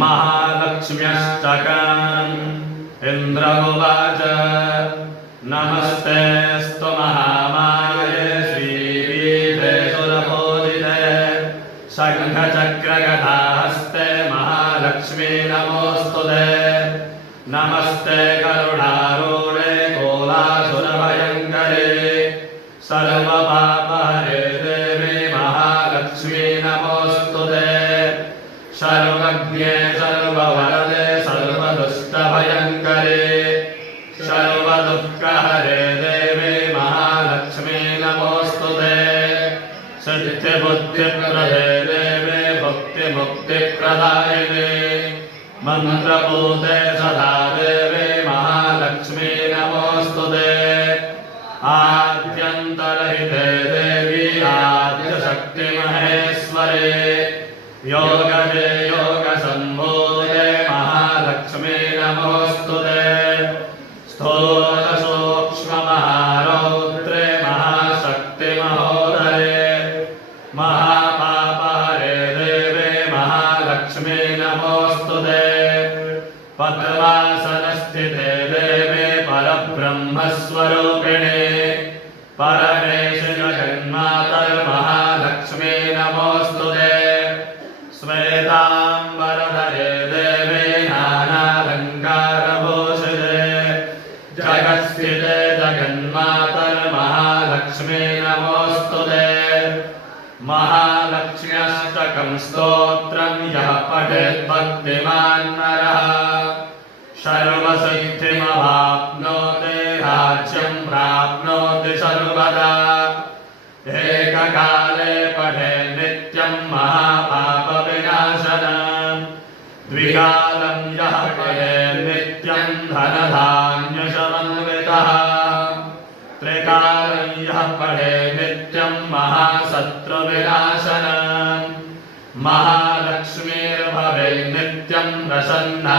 महालक्ष्म्यष्टकम् इन्द्र उवाच नमस्तेऽस्तु महामाये श्रीपीठे सुरपूजिते शङ्खचक्रगदाहस्ते महालक्ष्मी नमोऽस्तुते नमस्ते करुणारूढे कोलासुरभयङ्करे सर्वपापहरे देवी महालक्ष्मी नमोऽस्तुते सर्वज्ञे सर्ववरदे सर्वदुष्टभयङ्करे सर्वदुःखहरे देवी महालक्ष्मी नमोऽस्तुते सिद्धिबुद्धिप्रदे देवी भुक्तिमुक्तिप्रदायिने मन्त्रभूते सदा देवी महालक्ष्मी नमोऽस्तुते आद्यन्तरहिते देवी आद्यशक्तिमहेश्वरे योगदे योगसम्भूते महालक्ष्मी नमोऽस्तुते स्थूलसूक्ष्ममहारौद्रे महाशक्तिमहोदरे महापापहरे देवे महालक्ष्मी नमोऽस्तुते पद्मासनस्थिते देवे परब्रह्मस्वरूपिणे परमेशि जगन्मातर्महालक्ष्मी नमोऽस्तुते श्वेताम्बरधरे देवे नानालङ्कारभूषिते जगत्स्थिते जगन्मातर्महालक्ष्मी नमोऽस्तुते महालक्ष्म्यष्टकं स्तोत्रं यः पठेत् भक्तिमान् नरः सर्वसिद्धिमवाप्नोति राज्यं प्राप्नोति सर्वदा एककाले पठेत् नित्यं महापापविनाशनम् द्विकालं यः पठेत् नित्यं धनधान्यसमन्वितः त्रिकालं यः पठेत् नित्यं महाशत्रुविनाशनम् महालक्ष्मीर्भवेत् नित्यं प्रसन्ना